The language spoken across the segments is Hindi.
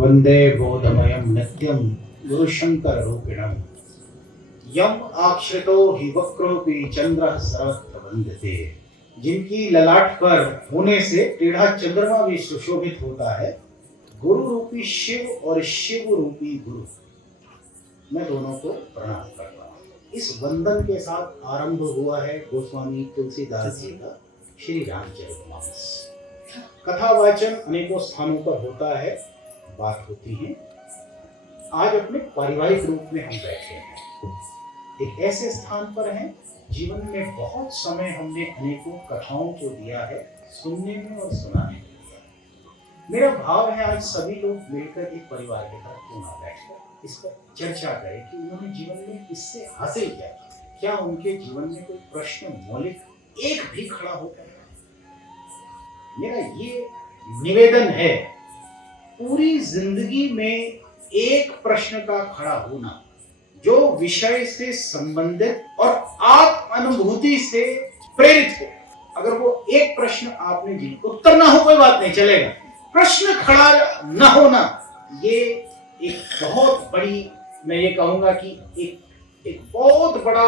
वंदे बोधमयं नित्यं गुरुशंकर रूपिणं यम आश्रितो हि वक्रोपि चंद्र सर्वत्र वंदते। जिनकी ललाट पर होने से टेढ़ा चंद्रमा भी सुशोभित होता है, गुरु रूपी शिव और शिव रूपी गुरु, मैं दोनों को प्रणाम करता हूँ। इस वंदन के साथ आरंभ हुआ है गोस्वामी तुलसीदास जी का श्री रामचरितमानस। कथा वाचन अनेकों स्थानों पर होता है, बात होती है। आज अपने पारिवारिक रूप में हम बैठे हैं, एक ऐसे स्थान पर हैं जीवन में बहुत समय हमने अनेकों कथाओं को दिया है, सुनने में और सुनाने में दिया। मेरा भाव है आज सभी लोग मिलकर एक परिवार के तरह क्यों ना बैठकर इस पर चर्चा करें कि उन्होंने जीवन में इससे हासिल किया, क्या उनके जीवन में कोई प्रश्न मौलिक एक भी खड़ा होता है। मेरा ये निवेदन है, पूरी जिंदगी में एक प्रश्न का खड़ा होना जो विषय से संबंधित और आत्म अनुभूति से प्रेरित हो। अगर वो एक प्रश्न आपने जी, उत्तर ना हो कोई बात नहीं, चलेगा, प्रश्न खड़ा न होना ये एक बहुत बड़ी, मैं ये कहूंगा कि एक बहुत बड़ा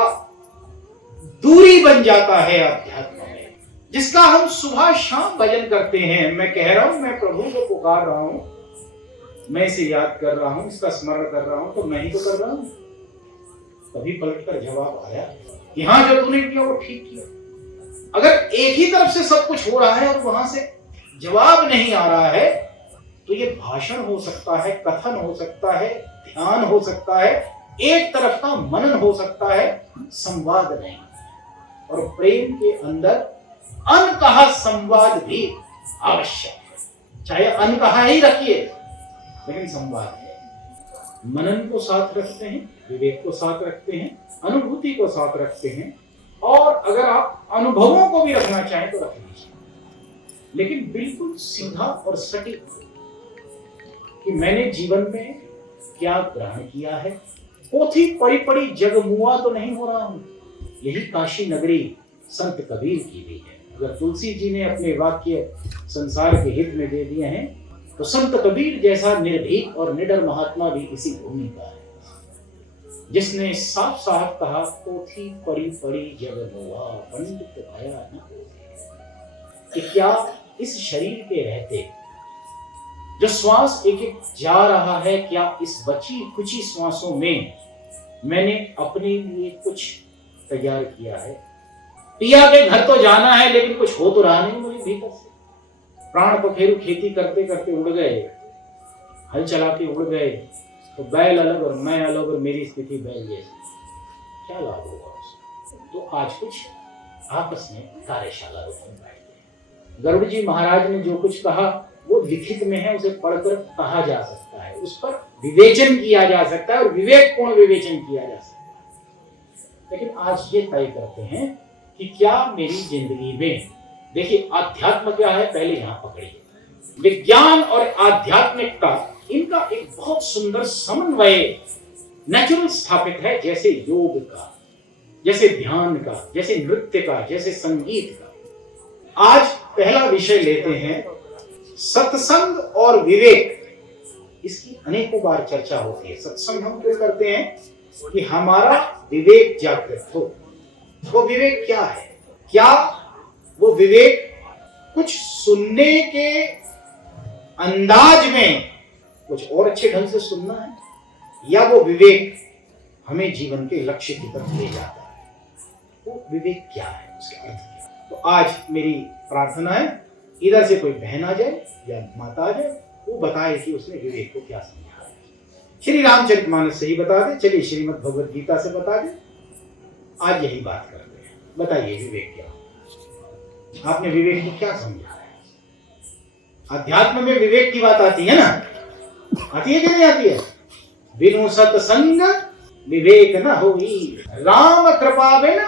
दूरी बन जाता है अध्यात्म में, जिसका हम सुबह शाम भजन करते हैं। मैं कह रहा हूं, मैं प्रभु को पुकार रहा हूं, मैं इसे याद कर रहा हूं, इसका स्मरण कर रहा हूं, तो मैं ही तो कर रहा हूं। कभी पलटकर जवाब आया कि हाँ, जो तूने किया वो ठीक किया। अगर एक ही तरफ से सब कुछ हो रहा है और वहां से जवाब नहीं आ रहा है, तो ये भाषण हो सकता है, कथन हो सकता है, ध्यान हो सकता है, एक तरफ का मनन हो सकता है, संवाद नहीं। और प्रेम के अंदर अनकहा संवाद भी आवश्यक है। चाहे अनकहा ही रखिए, लेकिन संवाद है। मनन को साथ रखते हैं, विवेक को साथ रखते हैं, अनुभूति को साथ रखते हैं, और अगर आप अनुभवों को भी रखना चाहें तो रख लीजिए, लेकिन बिल्कुल सीधा और सटीक कि मैंने जीवन में क्या ग्रहण किया है। पोथी पड़ी पड़ी जग मुआ तो नहीं हो रहा हूं। यही काशी नगरी संत कबीर की भी है। अगर तुलसी जी ने अपने वाक्य संसार के हित में दे दिए हैं, तो संत कबीर जैसा निर्भीक और निडर महात्मा भी इसी भूमि का है, जिसने साफ साफ कहा, पोथी पड़ी पड़ी जग मुआ पंडित आया न कि क्या इस शरीर के रहते जो श्वास एक एक जा रहा है, क्या इस बची कुछ श्वासों में मैंने अपने लिए कुछ तैयार किया है। पिया के घर तो जाना है, लेकिन कुछ हो तो रहा नहीं मुझे भीतर से। प्राण पखेरु खेती करते करते उड़ गए, हल चला के उड़ गए, तो बैल अलग और मैं अलग और मेरी स्थिति बैल जैसी, क्या लाभ होगा उसका। तो आज कुछ आपस में कार्यशाला रूप में बैठते हैं। गरुड़ जी महाराज ने जो कुछ कहा वो लिखित में है, उसे पढ़कर कहा जा सकता है, उस पर विवेचन किया जा सकता है और विवेकपूर्ण विवेचन किया जा सकता है। लेकिन आज ये तय करते हैं कि क्या मेरी जिंदगी में, देखिए आध्यात्म क्या है पहले यहां पकड़िए। विज्ञान और आध्यात्मिकता, इनका एक बहुत सुंदर समन्वय नेचुरल स्थापित है, जैसे योग का, जैसे ध्यान का, जैसे नृत्य का, जैसे संगीत का। आज पहला विषय लेते हैं सत्संग और विवेक। इसकी अनेकों बार चर्चा होती है। सत्संग हम क्यों करते हैं कि हमारा विवेक जागृत हो। वो विवेक क्या है? क्या वो विवेक कुछ सुनने के अंदाज में कुछ और अच्छे ढंग से सुनना है, या वो विवेक हमें जीवन के लक्ष्य की तरफ ले जाता है? वो विवेक क्या है, उसका अर्थ क्या है? तो आज मेरी प्रार्थना है, इधर से कोई बहन आ जाए या माता आ जाए, वो बताए कि उसने विवेक को क्या समझा है। श्री रामचरितमानस से ही बता दे, चलिए श्रीमद् भगवद गीता से बता दे। आज यही बात करते हैं। बताइए विवेक क्या, आपने विवेक को क्या समझा है? अध्यात्म में विवेक की बात आती है ना, आती है कि नहीं आती है? बिनु सत्संग विवेक न होई, राम कृपा बिन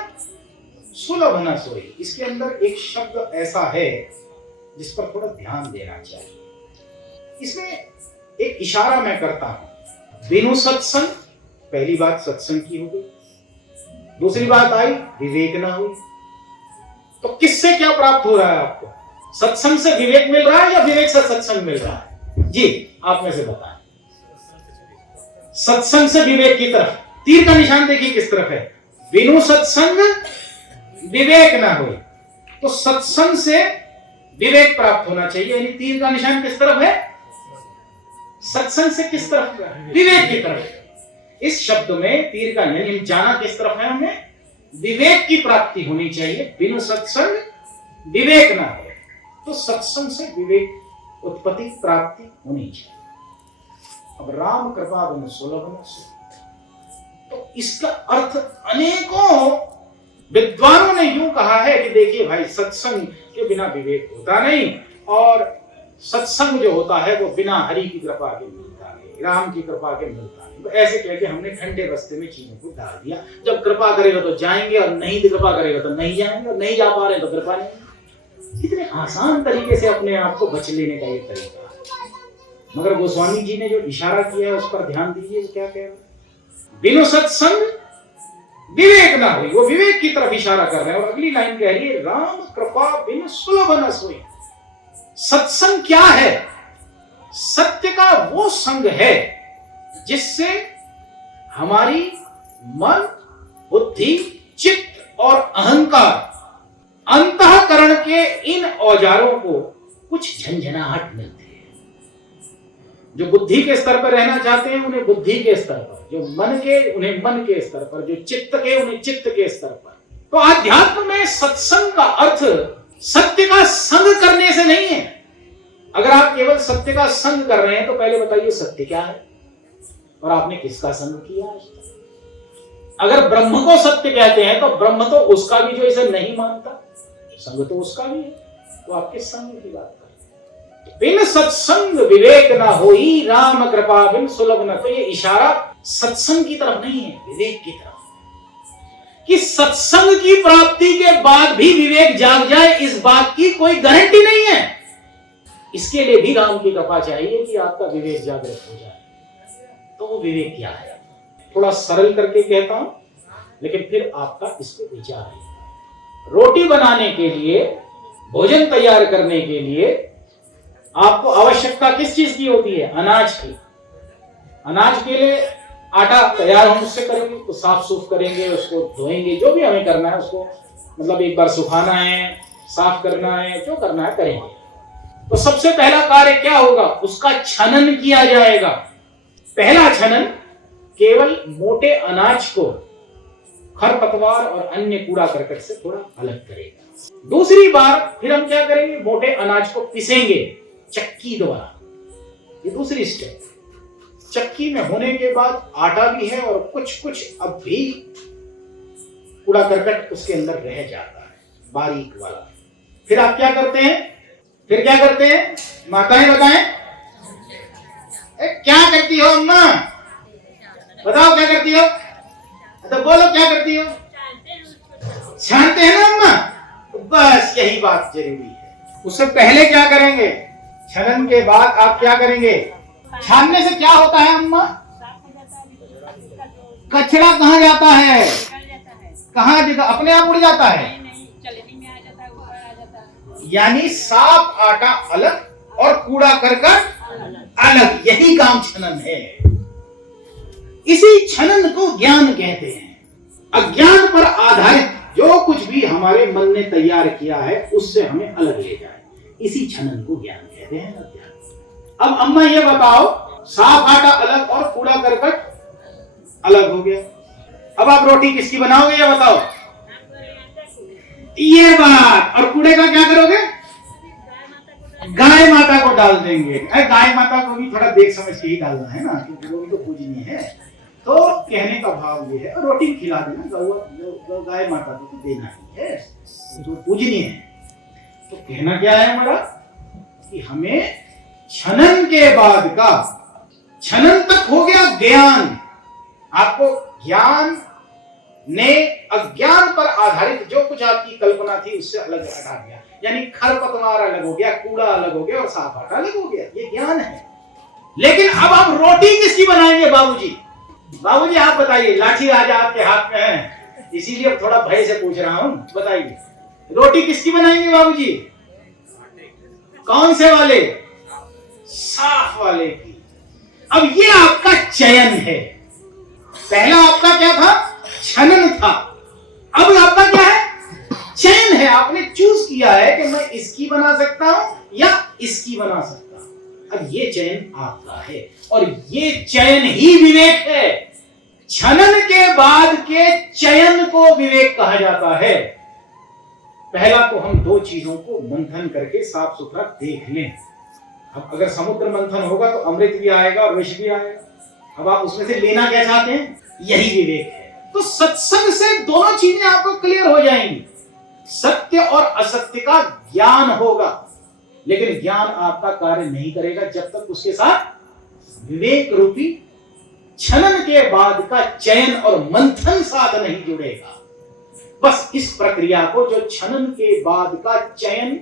सुलभ न सोई। इसके अंदर एक शब्द ऐसा है जिस पर थोड़ा ध्यान देना चाहिए। इसमें एक इशारा मैं करता हूं, बिनु सत्संग, पहली बात सत्संग की हो गई, दूसरी बात आई विवेक ना हुई। तो किससे क्या प्राप्त हो रहा है आपको? सत्संग से विवेक मिल रहा है या विवेक से सत्संग मिल रहा है? जी, आप में से बताएं। सत्संग से विवेक की तरफ। तीर का निशान देखिए किस तरफ है, बिनु सत्संग विवेक ना हो। तो सत्संग से विवेक प्राप्त होना चाहिए, यानी तीर का निशान किस तरफ है, सत्संग से किस तरफ, विवेक की तरफ। इस शब्द में तीर का यानी जाना किस तरफ है, हमें विवेक की प्राप्ति होनी चाहिए, बिनु सत्संग विवेक ना हो। तो सत्संग से विवेक उत्पत्ति प्राप्ति होनी चाहिए। अब राम कृपा बिनु सुलभ न सुख, तो इसका अर्थ अनेकों विद्वानों ने यूं कहा है कि देखिए भाई, सत्संग के बिना विवेक होता नहीं, और सत्संग जो होता है वो बिना हरि की कृपा के मिलता नहीं, राम की कृपा के मिलता नहीं। तो ऐसे कह के हमने ठंडे रास्ते में चीजों को डाल दिया। जब कृपा करेगा तो जाएंगे, और नहीं कृपा करेगा तो नहीं जाएंगे, और नहीं जा पा रहे तो कृपा नहीं। इतने आसान तरीके से अपने आप को बच लेने का ये तरीका है। मगर गोस्वामी जी ने जो इशारा किया है उस पर ध्यान दीजिए, वो क्या कह रहे हैं, बिनु सत्संग विवेक ना हुई, वो विवेक की तरफ इशारा कर रहे हैं। और अगली लाइन कह रही है, राम कृपा बिनु सुलभ न सोई। सत्संग क्या है, सत्य का वो संग है जिससे हमारी मन, बुद्धि, चित्त और अहंकार, अंतःकरण के इन औजारों को कुछ झंझनाहट मिलती है। जो बुद्धि के स्तर पर रहना चाहते हैं उन्हें बुद्धि के स्तर पर, जो मन के उन्हें मन के स्तर पर, जो चित्त के उन्हें चित्त के स्तर पर। तो आध्यात्म में सत्संग का अर्थ सत्य का संग करने से नहीं है। अगर आप केवल सत्य का संग कर रहे हैं तो पहले बताइए सत्य क्या है, और आपने किसका संग किया है। अगर ब्रह्म को सत्य कहते हैं तो ब्रह्म तो उसका भी जो इसे नहीं मानता, संग तो उसका भी है। तो आप किस संग की बात करें, बिन सत्संग विवेक ना होई, राम कृपा बिन सुलभ न। तो ये इशारा सत्संग की तरफ नहीं है, विवेक की तरफ, कि सत्संग की प्राप्ति के बाद भी विवेक जाग जाए, इस बात की कोई गारंटी नहीं है। इसके लिए भी राम की कृपा चाहिए कि आपका विवेक जागृत हो जाए। तो वो विवेक क्या है, थोड़ा सरल करके कहता हूं, लेकिन फिर आपका इस पे विचार है। रोटी बनाने के लिए, भोजन तैयार करने के लिए आपको आवश्यकता किस चीज की होती है, अनाज की। अनाज के लिए आटा तैयार हम उससे करेंगे, तो साफ सुफ करेंगे, उसको धोएंगे, जो भी हमें करना है उसको, मतलब एक बार सुखाना है, साफ करना है, जो करना है करेंगे। तो सबसे पहला कार्य क्या होगा, उसका छनन किया जाएगा। पहला छनन केवल मोटे अनाज को खरपतवार और अन्य कूड़ा करकट से थोड़ा अलग करेगा। दूसरी बार फिर हम क्या करेंगे, मोटे अनाज को पिसेंगे चक्की द्वारा। ये दूसरी स्टेप। चक्की में होने के बाद आटा भी है और कुछ कुछ अब भी कूड़ा करकट उसके अंदर रह जाता है, बारीक वाला। फिर आप क्या करते हैं, फिर क्या करते हैं, माताएं बताएं, क्या करती हो अम्मा, बताओ क्या करती हो, तो बोलो क्या करती हो, छानते हैं ना अम्मा। तो बस यही बात जरूरी है। उससे पहले क्या करेंगे, छनन के बाद आप क्या करेंगे, छानने से क्या होता है अम्मा, कचरा कहाँ जाता है, कहाँ जगह अपने आप उड़ जाता है, यानी साफ आटा अलग और कूड़ा करकट अलग, यही काम छनन है। इसी छनन को ज्ञान कहते हैं। अज्ञान पर आधारित जो कुछ भी हमारे मन ने तैयार किया है उससे हमें अलग ले जाए, इसी छनन को ज्ञान कहते हैं। अब अम्मा ये बताओ, साफ आटा अलग और कूड़ा करकट अलग हो गया, अब आप रोटी किसकी बनाओगे ये बताओ, ये बात। और कूड़े का क्या करोगे, गाय माता को डाल देंगे। गाय माता को भी थोड़ा देख समझ के ही डालना है ना, क्योंकि वो भी तो पूजनीय है। तो कहने का भाव ये है, रोटी खिला देना, गाय माता को तो देना ही है, जो पूजनीय है। तो कहना क्या है हमारा, कि हमें छनन के बाद का, छनन तक हो गया ज्ञान। आपको ज्ञान ने अज्ञान पर आधारित जो कुछ आपकी कल्पना थी उससे अलग हटा दिया, यानी खरपतवार अलग हो गया, कूड़ा अलग हो गया और साफ आटा अलग हो गया, ये ज्ञान है। लेकिन अब आप रोटी किसकी बनाएंगे बाबूजी, बाबूजी आप बताइए, लाठी आज आपके हाथ में है, इसीलिए थोड़ा भय से पूछ रहा हूं, बताइए रोटी किसकी बनाएंगे बाबूजी, कौन से वाले, साफ वाले की। अब ये आपका चयन है। पहला आपका क्या था? छनन था। अब आपका क्या है? चयन है। आपने चूज किया है कि मैं इसकी बना सकता हूं या इसकी बना सकता हूं। अब ये चयन आपका है और ये चयन ही विवेक है। छनन के बाद के चयन को विवेक कहा जाता है। पहला तो हम दो चीजों को मंथन करके साफ सुथरा देख लें। अब अगर समुद्र मंथन होगा तो अमृत भी आएगा और विष भी आएगा। अब आप उसमें से लेना क्या चाहते हैं? यही विवेक है। तो सत्संग से दोनों चीजें आपको क्लियर हो जाएंगी। सत्य और असत्य का ज्ञान होगा, लेकिन ज्ञान आपका कार्य नहीं करेगा जब तक उसके साथ विवेक रूपी छनन के बाद का चयन और मंथन साथ नहीं जुड़ेगा। बस इस प्रक्रिया को जो छनन के बाद का चयन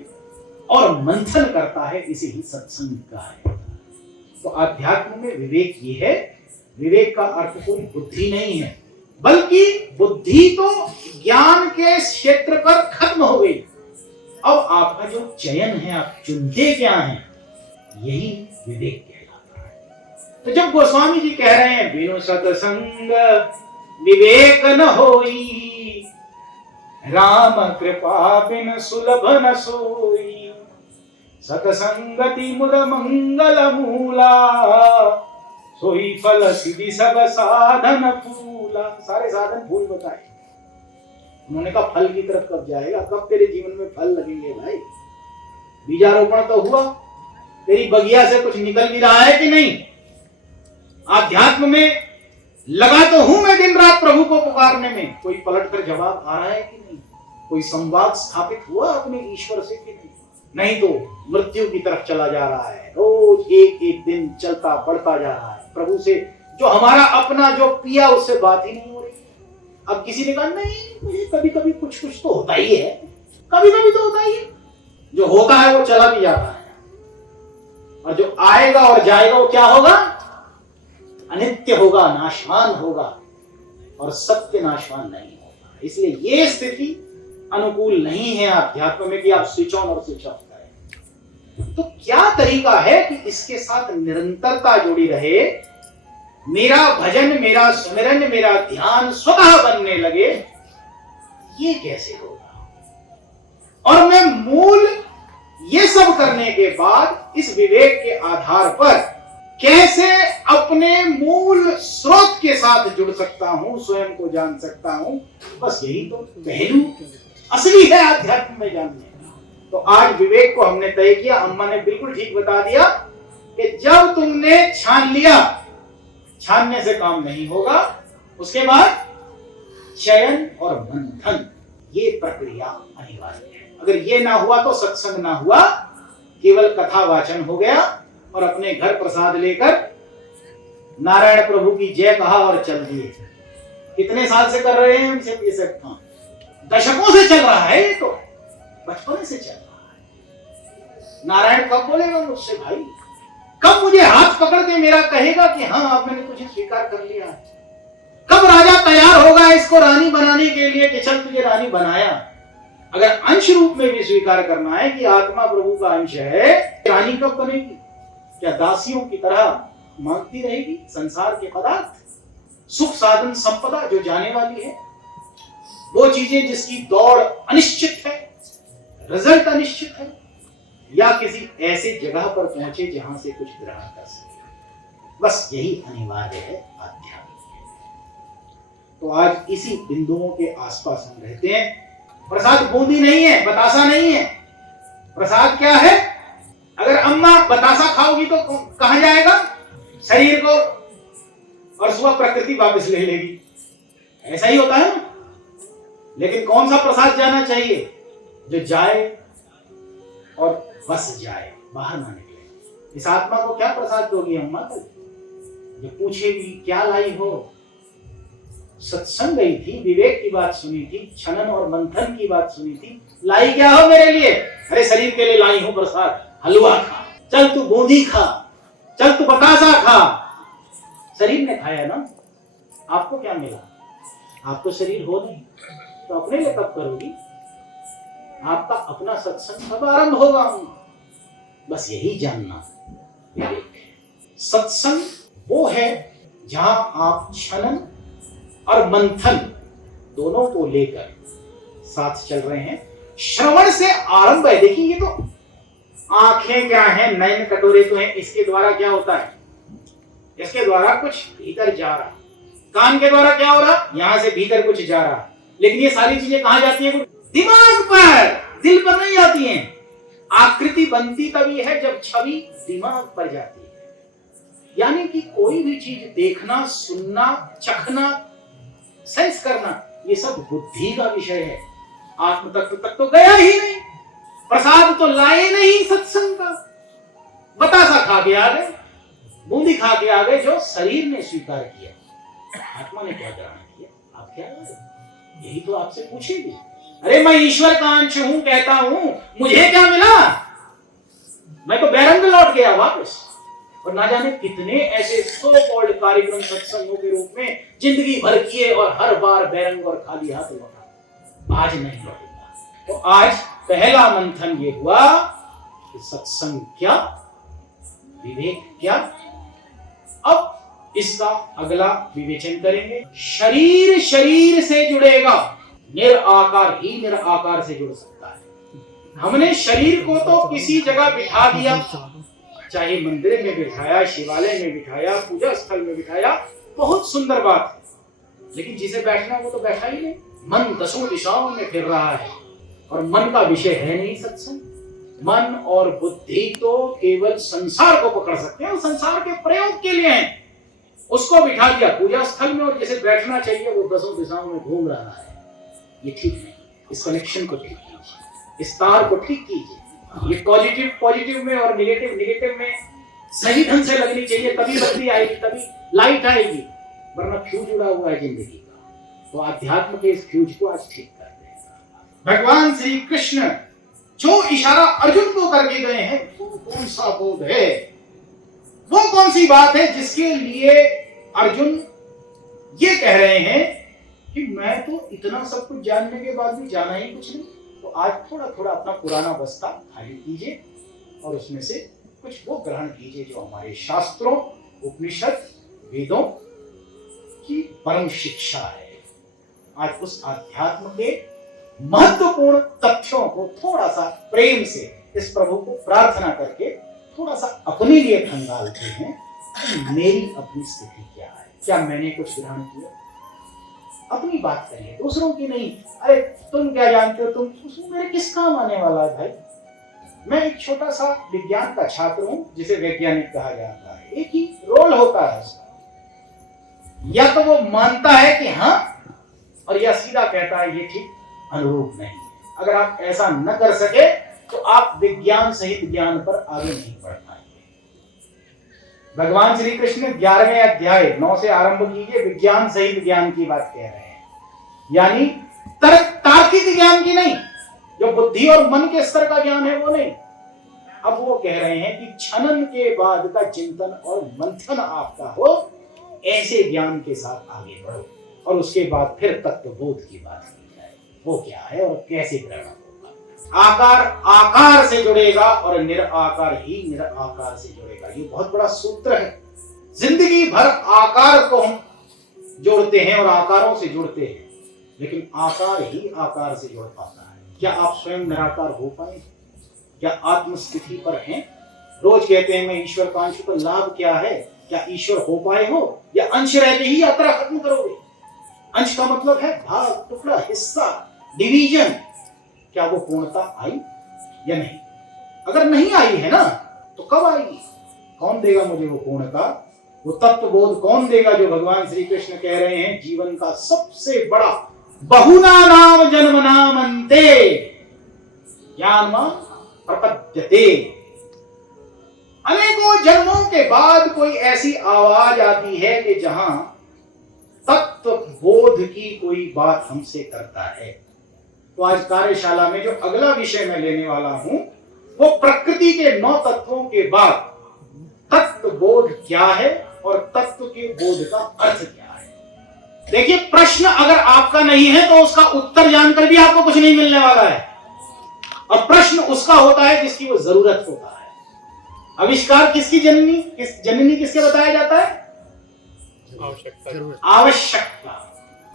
और मंथन करता है, इसे ही सत्संग कहा है। तो अध्यात्म में विवेक ये है। विवेक का अर्थ कोई बुद्धि नहीं है, बल्कि बुद्धि तो ज्ञान के क्षेत्र पर खत्म हो गई। अब आपका जो चयन है, आप चुनते क्या हैं, यही विवेक कहलाता है। तो जब गोस्वामी जी कह रहे हैं बिनु सत्संग विवेक न होई, राम कृपा बिन सुलभ न सोई, सतसंगति मुद मंगल मूला, सोई फल सिद्धि सब साधन फूला। सारे साधन फूल बताए। उन्होंने कहा फल की तरफ कब जाएगा? कब तेरे जीवन में फल लगेंगे भाई? बीजारोपण तो हुआ, तेरी बगिया से कुछ निकल भी रहा है कि नहीं? आध्यात्म में लगा तो हूं मैं दिन रात प्रभु को पुकारने में। कोई पलट कर जवाब आ रहा है कि नहीं? कोई संवाद स्थापित हुआ अपने ईश्वर से कि नहीं? नहीं तो मृत्यु की तरफ चला जा रहा है। रोज एक एक दिन चलता बढ़ता जा रहा है। प्रभु से जो हमारा अपना जो पिया, उससे बात ही नहीं हो रही। अब किसी ने कहा नहीं, मुझे कभी कभी कुछ कुछ तो होता ही है, कभी कभी तो होता ही है। जो होता है वो चला भी जाता है, और जो आएगा और जाएगा वो क्या होगा? अनित्य होगा, नाशवान होगा, और सत्य नाशवान नहीं होगा। इसलिए ये स्थिति अनुकूल नहीं है आध्यात्म में कि आप स्विच ऑन और स्विच ऑफ करें। तो क्या तरीका है कि इसके साथ निरंतरता जुड़ी रहे, मेरा भजन, मेरा स्मरण, मेरा ध्यान स्वतः बनने लगे? ये कैसे होगा? और मैं मूल ये सब करने के बाद इस विवेक के आधार पर कैसे अपने मूल स्रोत के साथ जुड़ सकता हूं, स्वयं को जान सकता हूं? बस यही तो पहलू असली है आध्यात्म में जानने का। तो आज विवेक को हमने तय किया। अम्मा ने बिल्कुल ठीक बता दिया कि जब तुमने छान लिया, छानने से काम नहीं होगा, उसके बाद चयन और मंथन, ये प्रक्रिया अनिवार्य है। अगर ये ना हुआ तो सत्संग ना हुआ, केवल कथा वाचन हो गया और अपने घर प्रसाद लेकर नारायण प्रभु की जय कहा और चल दिए। कितने साल से कर रहे हैं हम सब ये सब काम? दशकों से चल रहा है, ये तो बचपन से चल रहा है। नारायण कब बोलेगा मुझसे भाई? कब मुझे हाथ पकड़ के मेरा कहेगा कि हाँ अब मैंने तुझे स्वीकार कर लिया? कब राजा तैयार होगा इसको रानी बनाने के लिए कि चल तुझे रानी बनाया? अगर अंश रूप में भी स्वीकार करना है कि आत्मा प्रभु का अंश है, रानी कब बनेगी? क्या दासियों की तरह मांगती रहेगी संसार के पदार्थ, सुख साधन संपदा जो जाने वाली है, वो चीजें जिसकी दौड़ अनिश्चित है, रिजल्ट अनिश्चित है, या किसी ऐसे जगह पर पहुंचे जहां से कुछ ग्रहण कर सके? बस यही अनिवार्य है आध्यात्म। तो आज इसी बिंदुओं के आसपास हम रहते हैं। प्रसाद बूंदी नहीं है, बतासा नहीं है। प्रसाद क्या है? अगर अम्मा बतासा खाओगी तो कहां जाएगा? शरीर को, और सुबह प्रकृति वापस ले लेगी। ऐसा ही होता है ना। लेकिन कौन सा प्रसाद जाना चाहिए? जो जाए और बस जाए, बाहर ना निकले। इस आत्मा को क्या प्रसाद दोगी अम्मा? जो पूछेगी क्या लाई हो? सत्संग गई थी, विवेक की बात सुनी थी, छनन और मंथन की बात सुनी थी, लाई क्या हो मेरे लिए? अरे शरीर के लिए लाई हूं प्रसाद, हलवा खा, चल तू बूंदी खा, चल तू बतासा खा। शरीर ने खाया ना, आपको क्या मिला? आप तो शरीर हो नहीं, तो अपने लिए कब करोगी? आपका अपना सत्संग कब आरंभ होगा? बस यही जानना विवेक है। सत्संग वो है जहां आप छनन और मंथन दोनों को लेकर साथ चल रहे हैं। श्रवण से आरंभ है। देखिए ये तो आंखें क्या है, नयन कटोरे तो हैं, इसके द्वारा क्या होता है, इसके द्वारा कुछ भीतर जा रहा। कान के द्वारा क्या हो रहा, यहां से भीतर कुछ जा रहा। लेकिन ये सारी चीजें कहां जाती हैं, दिमाग पर, दिल पर नहीं जाती हैं। आकृति बनती तभी है जब छवि दिमाग पर जाती है। यानी कि कोई भी चीज देखना, सुनना, चखना, सेंस करना, ये सब बुद्धि का विषय है। आत्म तत्व तक तो गया ही नहीं, प्रसाद तो लाए नहीं सत्संग का। बतासा खा के आ गए, बूंदी खा के आ गए, जो शरीर ने स्वीकार किया। आत्मा ने क्या ग्रहण किया, आप क्या करें? यही तो आपसे पूछेगी। अरे मैं ईश्वर का अंश हूं कहता हूं, मुझे क्या मिला? मैं तो बैरंग लौट गया वापस। और ना जाने कितने ऐसे सो कॉल्ड कार्यक्रम सत्संगों के रूप में जिंदगी भर किए और हर बार बैरंग और खाली हाथ लौटा। आज नहीं लौटेगा। तो आज पहला मंथन ये हुआ कि सत्संग क्या, विवेक क्या। अब इसका अगला विवेचन करेंगे। शरीर शरीर से जुड़ेगा, निराकार ही निराकार से जुड़ सकता है। हमने शरीर को तो किसी जगह बिठा दिया, चाहे मंदिर में बिठाया, शिवालय में बिठाया, पूजा स्थल में बिठाया, बहुत सुंदर बात है। लेकिन जिसे बैठना वो तो बैठा ही नहीं। मन दसों दिशाओं में फिर रहा है और मन का विषय है नहीं सत्संग। मन और बुद्धि तो केवल संसार को पकड़ सकते हैं, संसार के प्रयोग के लिए हैं। उसको बिठा दिया पूजा स्थल में और जैसे बैठना चाहिए वो दसों दिशाओं में घूम रहा है। ये ठीक नहीं। इस कनेक्शन को ठीक कीजिए, इस तार को ठीक कीजिए। ये पॉजिटिव पॉजिटिव में और निगेटिव निगेटिव में सही ढंग से लगनी चाहिए, तभी बत्ती आएगी, तभी लाइट आएगी। वरना फ्यूज उड़ा हुआ है जिंदगी का। तो अध्यात्म के इस फ्यूज को आज ठीक करते हैं। भगवान श्री कृष्ण जो इशारा अर्जुन को करके गए हैं, वो कौन सा बोध है, वो कौन सी बात है जिसके लिए अर्जुन ये कह रहे हैं कि मैं तो इतना सब कुछ जानने के बाद भी जाना ही कुछ नहीं। तो आज थोड़ा थोड़ा अपना पुराना बस्ता खाली कीजिए और उसमें से कुछ वो ग्रहण कीजिए जो हमारे शास्त्रों, उपनिषद, वेदों की परम शिक्षा है। आज उस आध्यात्म के महत्वपूर्ण तथ्यों को थोड़ा सा प्रेम से इस प्रभु को प्रार्थना करके थोड़ा सा अपने लिए खंगालते हैं कि मेरी अपनी स्थिति क्या है, क्या मैंने कुछ ग्रहण किया। अपनी बात करिए, दूसरों की नहीं। अरे तुम क्या जानते हो, तुम उसमें मेरे किस काम आने वाला है भाई। मैं एक छोटा सा विज्ञान का छात्र हूं जिसे वैज्ञानिक कहा जाता है। एक ही रोल होता है उसका, या तो वो मानता है कि हाँ, और या सीधा कहता है ये ठीक अनुरूप नहीं है। अगर आप ऐसा न कर सके तो आप विज्ञान सहित ज्ञान पर आगे नहीं बढ़ पाएंगे। भगवान श्री कृष्ण 11वें अध्याय 9 से आरंभ कीजिए, विज्ञान सहित ज्ञान की बात कह रहे हैं। यानी तार्किक ज्ञान की नहीं, जो बुद्धि और मन के स्तर का ज्ञान है वो नहीं। अब वो कह रहे हैं कि छनन के बाद का चिंतन और मंथन आपका हो, ऐसे ज्ञान के साथ आगे बढ़ो और उसके बाद फिर तत्वबोध की बात की जाए। वो क्या है और कैसे ग्रहण होगा। आकार आकार से जुड़ेगा और निराकार ही निराकार से जुड़ेगा। ये बहुत बड़ा सूत्र है। जिंदगी भर आकार को हम जोड़ते हैं और आकारों से जुड़ते हैं, लेकिन आकार ही आकार से जुड़ पाता है। क्या आप स्वयं निराकार हो पाए? क्या आत्म स्थिति पर हैं? रोज कहते हैं मैं ईश्वर का अंश, तो लाभ क्या है? क्या ईश्वर हो पाए हो, या अंश रहते ही यात्रा खत्म करोगे? अंश का मतलब है भाग, टुकड़ा, हिस्सा, डिवीजन। क्या वो पूर्णता आई या नहीं? अगर नहीं आई है ना, तो कब आएगी? कौन देगा मुझे वो पूर्णता, वो तत्वबोध कौन देगा जो भगवान श्री कृष्ण कह रहे हैं जीवन का सबसे बड़ा बहुना नाम जन्म नाम अंते ज्ञानवान प्रपद्यते। अनेकों जन्मों के बाद कोई ऐसी आवाज आती है कि जहां तत्व बोध की कोई बात हमसे करता है। तो आज कार्यशाला में जो अगला विषय मैं लेने वाला हूं वो प्रकृति के 9 तत्वों के बाद तत्व बोध क्या है और तत्व के बोध का अर्थ क्या है। देखिए, प्रश्न अगर आपका नहीं है तो उसका उत्तर जानकर भी आपको कुछ नहीं मिलने वाला है। और प्रश्न उसका होता है जिसकी वो जरूरत होता है। आविष्कार किसकी जननी, जननी किसके बताया जाता है? आवश्यकता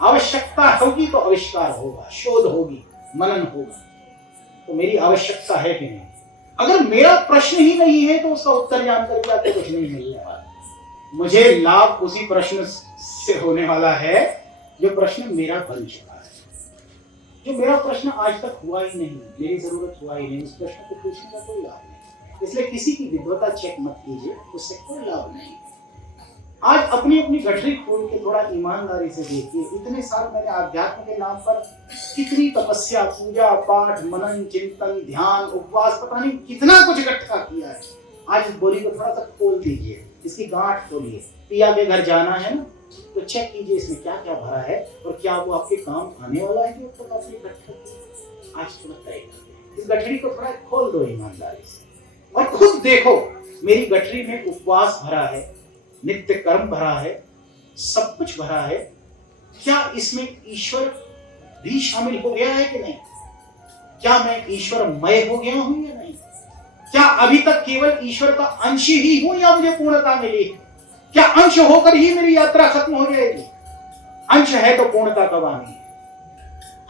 आवश्यकता होगी तो आविष्कार होगा, शोध होगी, मनन होगा। तो मेरी आवश्यकता है कि नहीं? अगर मेरा प्रश्न ही नहीं है तो उसका उत्तर जानकर के आपको कुछ नहीं मिलने वाला। मुझे लाभ उसी प्रश्न से होने वाला है जो प्रश्न मेरा बन चुका है। जो मेरा प्रश्न आज तक हुआ ही नहीं, मेरी जरूरत हुआ ही नहीं, उस प्रश्न को पूछने का कोई लाभ नहीं। इसलिए किसी की विद्वता चेक मत कीजिए, उससे कोई लाभ नहीं। आज अपनी अपनी गठरी खोल के थोड़ा ईमानदारी से देखिए। इतने साल मैंने अध्यात्म के नाम पर कितनी तपस्या, पूजा पाठ, मनन, चिंतन, ध्यान, उपवास, पता नहीं कितना कुछ इकट्ठा किया है। आज इस बोरी को थोड़ा सा खोल दीजिए, इसकी गांठ खोलिए। पिया के घर जाना है ना, तो चेक कीजिए इसमें क्या क्या भरा है और क्या वो आपके काम आने वाला है। जो तो आपने इकट्ठा किया, आज थोड़ा तय कर, इस गठरी को थोड़ा खोल दो ईमानदारी से और खुद देखो। मेरी गठरी में उपवास भरा है, नित्य कर्म भरा है, सब कुछ भरा है। क्या इसमें ईश्वर भी शामिल हो गया है कि नहीं? क्या मैं ईश्वरमय हो गया हूं या नहीं? क्या अभी तक केवल ईश्वर का अंश ही हूं या मुझे पूर्णता मिली है? क्या अंश होकर ही मेरी यात्रा खत्म हो जाएगी? अंश है तो पूर्णता कब आनी है?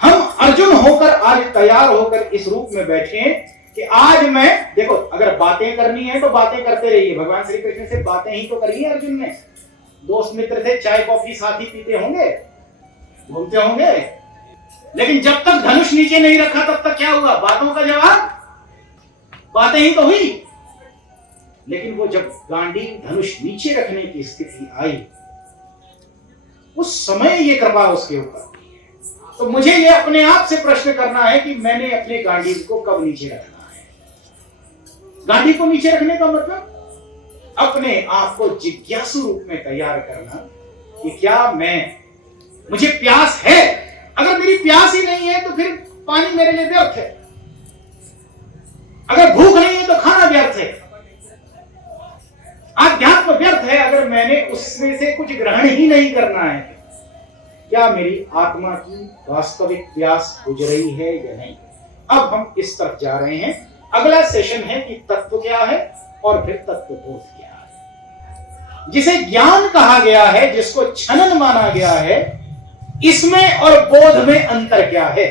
हम अर्जुन होकर आज तैयार होकर इस रूप में बैठे हैं कि आज मैं, देखो, अगर बातें करनी है तो बातें करते रहिए। भगवान श्री कृष्ण से बातें ही तो करी अर्जुन ने। दोस्त मित्र थे, चाय कॉफी साथ ही पीते होंगे, घूमते होंगे, लेकिन जब तक धनुष नीचे नहीं रखा तब तक क्या हुआ? बातों का जवाब बातें ही तो हुई। लेकिन वो जब गांडीव धनुष नीचे रखने की स्थिति आई, उस समय ये कृपा उसके ऊपर। तो मुझे ये अपने आप से प्रश्न करना है कि मैंने अपने गांडीव को कब नीचे रखना है। गांडीव को नीचे रखने का मतलब अपने आप को जिज्ञासु रूप में तैयार करना कि क्या मुझे प्यास है। अगर मेरी प्यास ही नहीं है तो फिर पानी मेरे लिए व्यर्थ है। अगर भूख नहीं है तो खाना व्यर्थ है। अध्यात्म व्यर्थ है अगर मैंने उसमें से कुछ ग्रहण ही नहीं करना है। क्या मेरी आत्मा की वास्तविक प्यास बुझ रही है या नहीं? अब हम इस तरफ जा रहे हैं। अगला सेशन है कि तत्व क्या है और फिर तत्वबोध क्या है, जिसे ज्ञान कहा गया है, जिसको छनन माना गया है। इसमें और बोध में अंतर क्या है?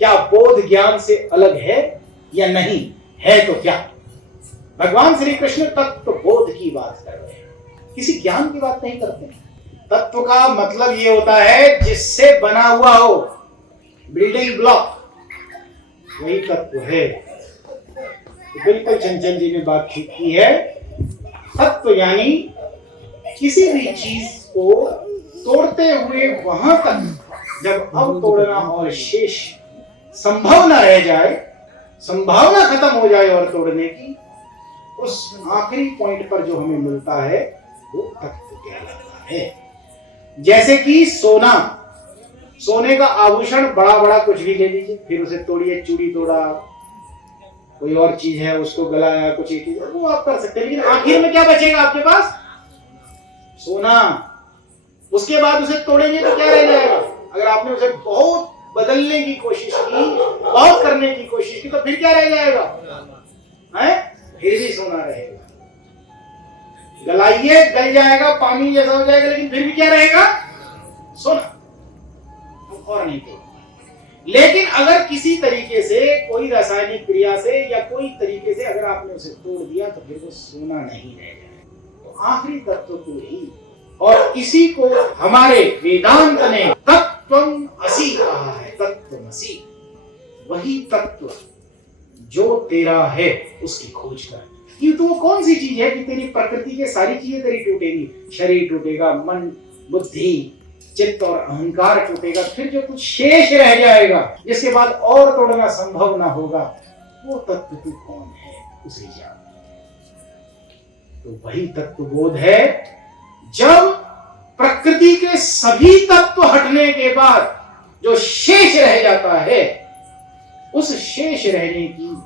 क्या बोध ज्ञान से अलग है या नहीं है? तो क्या भगवान श्री कृष्ण तत्व बोध की बात कर रहे हैं, किसी ज्ञान की बात नहीं करते। तत्व का मतलब ये होता है जिससे बना हुआ हो, बिल्डिंग ब्लॉक, वही तत्व है। तो बिल्कुल चंचल जी ने बात ठीक की है। तत्व यानी किसी भी चीज को तोड़ते हुए वहां तक जब अब तोड़ना और शेष संभव न रह जाए, संभावना खत्म हो जाए और तोड़ने की, उस आखिरी पॉइंट पर जो हमें मिलता है वो तत्व कहलाता है। जैसे कि सोना, सोने का आभूषण बड़ा बड़ा कुछ भी ले लीजिए, फिर उसे तोड़िए, चूड़ी तोड़ा, कोई और चीज है उसको गलाया, कुछ एक चीज, वो आप कर सकते हैं। लेकिन आखिर में क्या बचेगा आपके पास? सोना। उसके बाद उसे तोड़ेंगे तो क्या रह जाएगा? अगर आपने उसे बहुत बदलने की कोशिश की, बहुत करने की कोशिश की, तो फिर क्या रह जाएगा? फिर भी सोना रहेगा। गलाइए, गल जाएगा, पानी जैसा हो जाएगा, लेकिन फिर भी क्या रहेगा? सोना। और नहीं तो। लेकिन अगर किसी तरीके से, कोई रासायनिक क्रिया से या कोई तरीके से अगर आपने उसे तोड़ दिया तो फिर वो सोना नहीं रह जाएगा। तो आखिरी तत्व को ही, और इसी को हमारे वेदांत ने तत्वम असि कहा है। तत्वमसि, वही तत्व जो तेरा है उसकी खोज कर। कि तो वो कौन सी चीज है कि तेरी प्रकृति के सारी चीजें तेरी टूटेगी, शरीर टूटेगा, मन, बुद्धि, चित्त और अहंकार टूटेगा, फिर जो कुछ शेष रह जाएगा जिसके बाद और तोड़ना संभव ना होगा, वो तत्व तू कौन है उसे जान। तो वही तत्वबोध है जब प्रकृति के सभी तत्व हटने के बाद जो शेष रह जाता है, उस शेष रहने की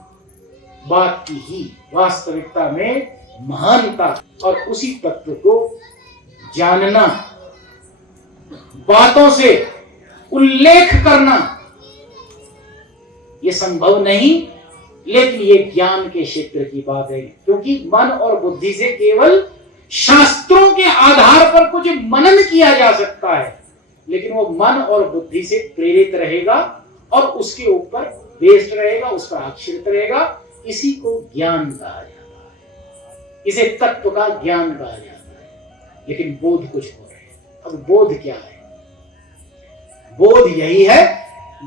बात की ही वास्तविकता में महानता, और उसी तत्व को जानना, बातों से उल्लेख करना, यह संभव नहीं। लेकिन यह ज्ञान के क्षेत्र की बात है, क्योंकि मन और बुद्धि से केवल शास्त्रों के आधार पर कुछ मनन किया जा सकता है, लेकिन वो मन और बुद्धि से प्रेरित रहेगा और उसके ऊपर बेस्ड रहेगा, उस पर आश्रित रहेगा। इसी को ज्ञान कहा जाता है, इसे तत्व का ज्ञान कहा जाता है। लेकिन बोध कुछ और है। अब बोध क्या है? बोध यही है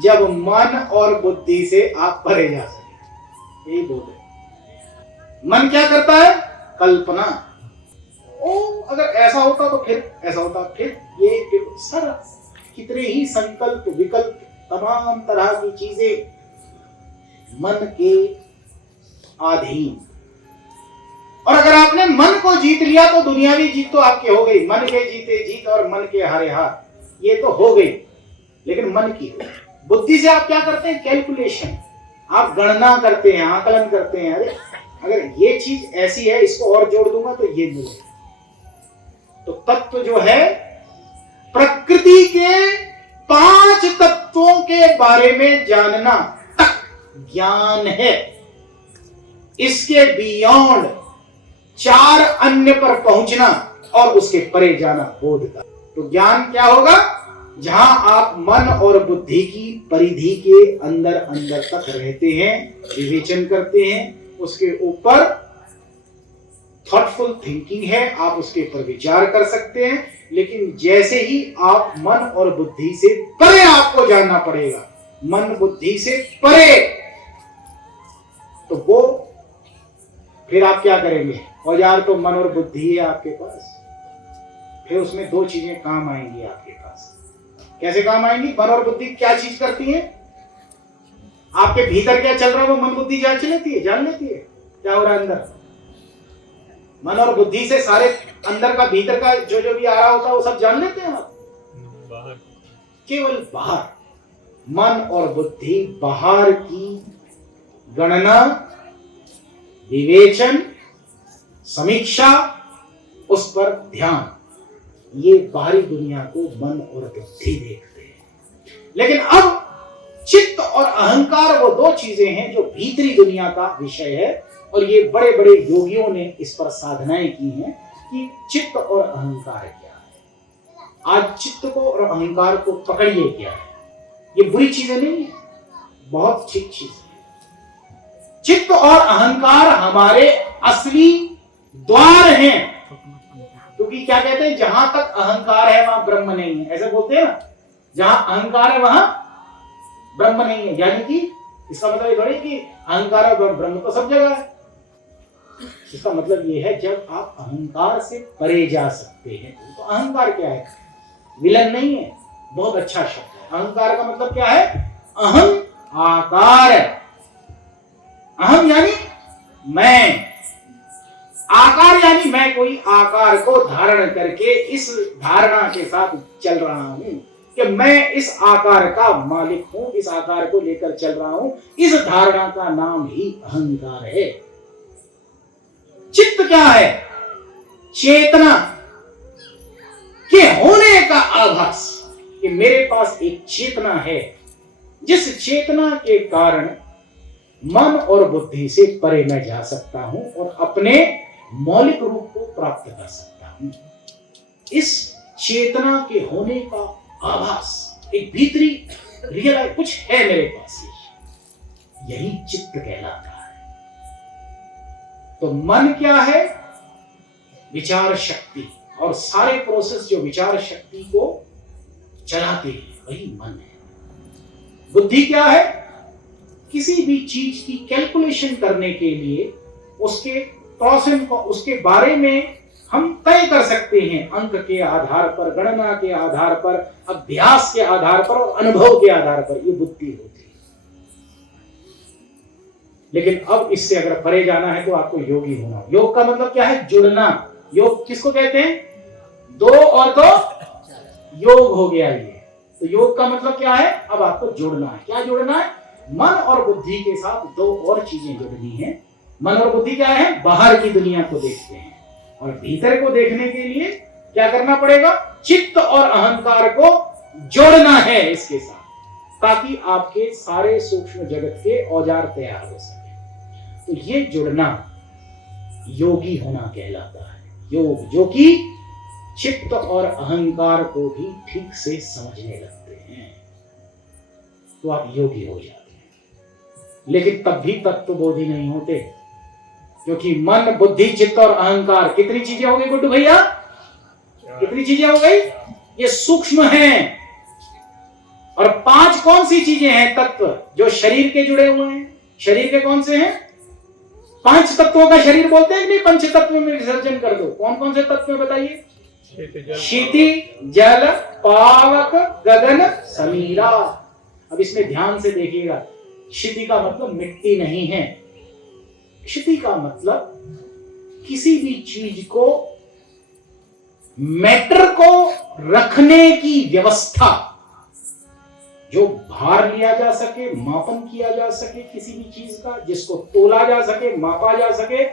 जब मन और बुद्धि से आप परे जा सके, यही बोध है। मन क्या करता है? कल्पना। ओ अगर ऐसा होता तो फिर ऐसा होता, फिर ये फिर सर कितने ही संकल्प विकल्प, तमाम तरह की चीजें मन के अधीन। और अगर आपने मन को जीत लिया तो दुनियावी जीत तो आपकी हो गई। मन के जीते जीत और मन के हारे हार, ये तो हो गई, लेकिन मन की हो। बुद्धि से आप क्या करते हैं? कैलकुलेशन, आप गणना करते हैं, आकलन करते हैं। अरे अगर ये चीज ऐसी है, इसको और जोड़ दूंगा तो ये मिलेगा। तो तत्व जो है, प्रकृति के 5 तत्वों के बारे में जानना तक ज्ञान है। इसके बियॉन्ड 4 अन्य पर पहुंचना और उसके परे जाना बोध का। तो ज्ञान क्या होगा? जहां आप मन और बुद्धि की परिधि के अंदर अंदर तक रहते हैं, विवेचन करते हैं, उसके ऊपर थॉटफुल थिंकिंग है, आप उसके ऊपर विचार कर सकते हैं। लेकिन जैसे ही आप मन और बुद्धि से परे, आपको जानना पड़ेगा, मन बुद्धि से परे, तो वो फिर आप क्या करेंगे? औजार तो मन और बुद्धि है आपके पास। फिर उसमें 2 चीजें काम आएंगी आपके पास। कैसे काम आएंगी? मन और बुद्धि क्या चीज करती है? आपके भीतर क्या चल रहा है वो मन बुद्धि जान लेती है, जान लेती है क्या हो रहा है अंदर। मन और बुद्धि से सारे अंदर का भीतर का जो जो भी आ रहा होता है वो सब जान लेते हैं आप। बाहर, केवल बाहर। मन और बुद्धि बाहर की गणना, विवेचन, समीक्षा, उस पर ध्यान, ये बाहरी दुनिया को मन और बुद्धि देखते हैं। लेकिन अब चित्त और अहंकार वो 2 चीजें हैं जो भीतरी दुनिया का विषय है। और ये बड़े बड़े योगियों ने इस पर साधनाएं की हैं कि चित्त और अहंकार क्या है। आज चित्त को और अहंकार को पकड़िए क्या है। ये बुरी चीजें नहीं है, बहुत ठीक चीज है। चित्त और अहंकार हमारे असली द्वार हैं। क्योंकि क्या कहते हैं? जहां तक अहंकार है वहां ब्रह्म नहीं है, ऐसे बोलते हैं ना। जहां अहंकार है वहां ब्रह्म नहीं है। यानी कि इसका मतलब ये थोड़ी कि अहंकार और ब्रह्म तो सब जगह है। इसका मतलब ये है जब आप अहंकार से परे जा सकते हैं। तो अहंकार क्या है? विलन नहीं है, बहुत अच्छा शब्द है। अहंकार का मतलब क्या है? अहम आकार। अहम यानी मैं, आकार यानी मैं कोई आकार को धारण करके इस धारणा के साथ चल रहा हूं कि मैं इस आकार का मालिक हूं, इस आकार को लेकर चल रहा हूं। इस धारणा का नाम ही अहंकार है। चित्त क्या है? चेतना के होने का आभास, कि मेरे पास एक चेतना है, जिस चेतना के कारण मन और बुद्धि से परे मैं जा सकता हूं और अपने मौलिक रूप को प्राप्त कर सकता हूं। इस चेतना के होने का आभास, एक भीतरी रियलाइज कुछ है मेरे पास, यही चित्त कहलाता है। तो मन क्या है? विचार शक्ति, और सारे प्रोसेस जो विचार शक्ति को चलाते हैं वही मन है। बुद्धि क्या है? किसी भी चीज की कैलकुलेशन करने के लिए उसके प्रोसेस को, उसके बारे में हम तय कर सकते हैं अंक के आधार पर, गणना के आधार पर, अभ्यास के आधार पर और अनुभव के आधार पर। ये बुद्धि होती है। लेकिन अब इससे अगर परे जाना है तो आपको योगी होना। योग का मतलब क्या है? जुड़ना। योग किसको कहते हैं? 2 और 2 योग हो गया ये। तो योग का मतलब क्या है? अब आपको जुड़ना है। क्या जुड़ना है? मन और बुद्धि के साथ 2 और चीजें जुड़नी है। मन और बुद्धि क्या है? बाहर की दुनिया को देखते हैं, और भीतर को देखने के लिए क्या करना पड़ेगा? चित्त और अहंकार को जोड़ना है इसके साथ, ताकि आपके सारे सूक्ष्म जगत के औजार तैयार हो सके। तो ये जुड़ना योगी होना कहलाता है। योग, जो कि चित्त और अहंकार को भी ठीक से समझने लगते हैं, तो आप योगी हो जाते हैं। लेकिन तब भी तत्वबोधी नहीं होते, क्योंकि मन, बुद्धि, चित्त और अहंकार कितनी चीजें हो गई गुड्डू भैया? कितनी चीजें हो गई? ये सूक्ष्म हैं। और 5 कौन सी चीजें हैं तत्व जो शरीर के जुड़े हुए हैं? शरीर के कौन से हैं? 5 तत्वों का शरीर बोलते हैं कि नहीं? पंच तत्व में विसर्जन कर दो। कौन कौन से तत्व बताइए? क्षिति, जल, पावक, गगन, समीरा। अब इसमें ध्यान से देखिएगा, क्षिति का मतलब मिट्टी नहीं है। क्षिति का मतलब किसी भी चीज को, मैटर को रखने की व्यवस्था, जो भार लिया जा सके, मापन किया जा सके किसी भी चीज का, जिसको तोला जा सके, मापा जा सके,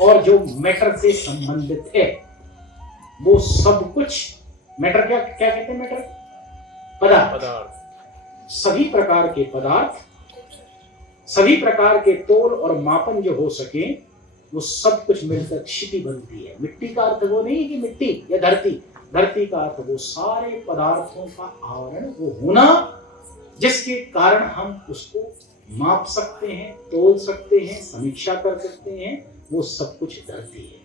और जो मैटर से संबंधित है, वो सब कुछ मैटर। क्या क्या कहते हैं मैटर? पदार्थ। सभी प्रकार के पदार्थ, सभी प्रकार के तोल और मापन जो हो सके, वो सब कुछ मिलकर क्षिति बनती है। मिट्टी का अर्थ वो नहीं है कि मिट्टी या धरती। धरती का अर्थ वो सारे पदार्थों का आवरण, वो होना जिसके कारण हम उसको माप सकते हैं, तोल सकते हैं, समीक्षा कर सकते हैं, वो सब कुछ धरती है।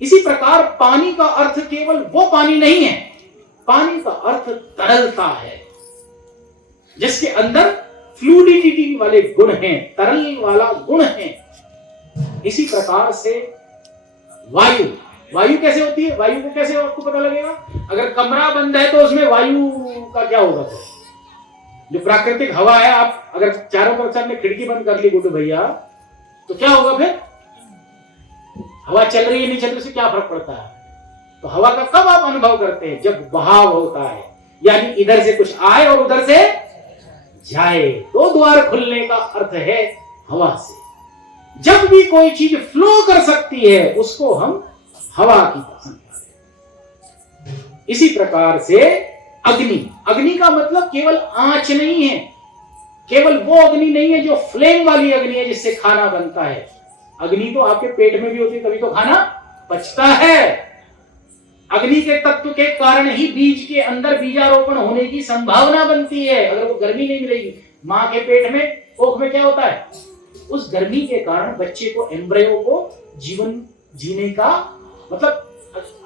इसी प्रकार पानी का अर्थ केवल वो पानी नहीं है। पानी का अर्थ तरलता है, जिसके अंदर फ्लूइडिटी वाले गुण हैं, तरल वाला गुण है। इसी प्रकार से वायु, वायु कैसे होती है? वायु को कैसे आपको पता लगेगा? अगर कमरा बंद है तो उसमें वायु का क्या होगा? तो जो प्राकृतिक हवा है, आप अगर चारों तरफ से आपने खिड़की बंद कर ली गुड्डू भैया, तो क्या होगा फिर? हवा चल रही है नहीं चल रही, उससे क्या फर्क पड़ता है? तो हवा का कब आप अनुभव करते हैं? जब बहाव होता है, यानी इधर से कुछ आए और उधर से जाए, तो द्वार खुलने का अर्थ है हवा से। जब भी कोई चीज फ्लो कर सकती है, उसको हम हवा की समझा दें। इसी प्रकार से अग्नि, अग्नि का मतलब केवल आंच नहीं है, केवल वो अग्नि नहीं है जो फ्लेम वाली अग्नि है जिससे खाना बनता है। अग्नि तो आपके पेट में भी होती है, तभी तो खाना पचता है। अग्नि के तत्व के कारण ही बीज के अंदर बीजारोपण होने की संभावना बनती है। अगर वो गर्मी नहीं मिलेगी, मां के पेट में, कोख में क्या होता है? उस गर्मी के कारण बच्चे को, एम्ब्रियो को जीवन जीने का मतलब,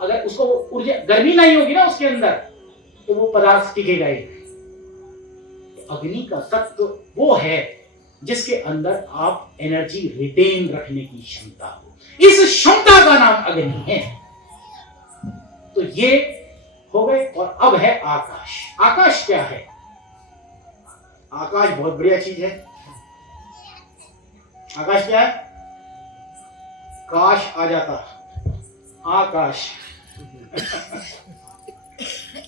अगर उसको ऊर्जा, गर्मी नहीं होगी ना उसके अंदर, तो वो पदार्थ टिकेगा ही। अग्नि का तत्व वो है जिसके अंदर आप एनर्जी रिटेन रखने की क्षमता हो। इस क्षमता का नाम अग्नि है। तो ये हो गए। और अब है आकाश। आकाश क्या है? आकाश बहुत बढ़िया चीज है। आकाश क्या है? काश आ जाता आकाश।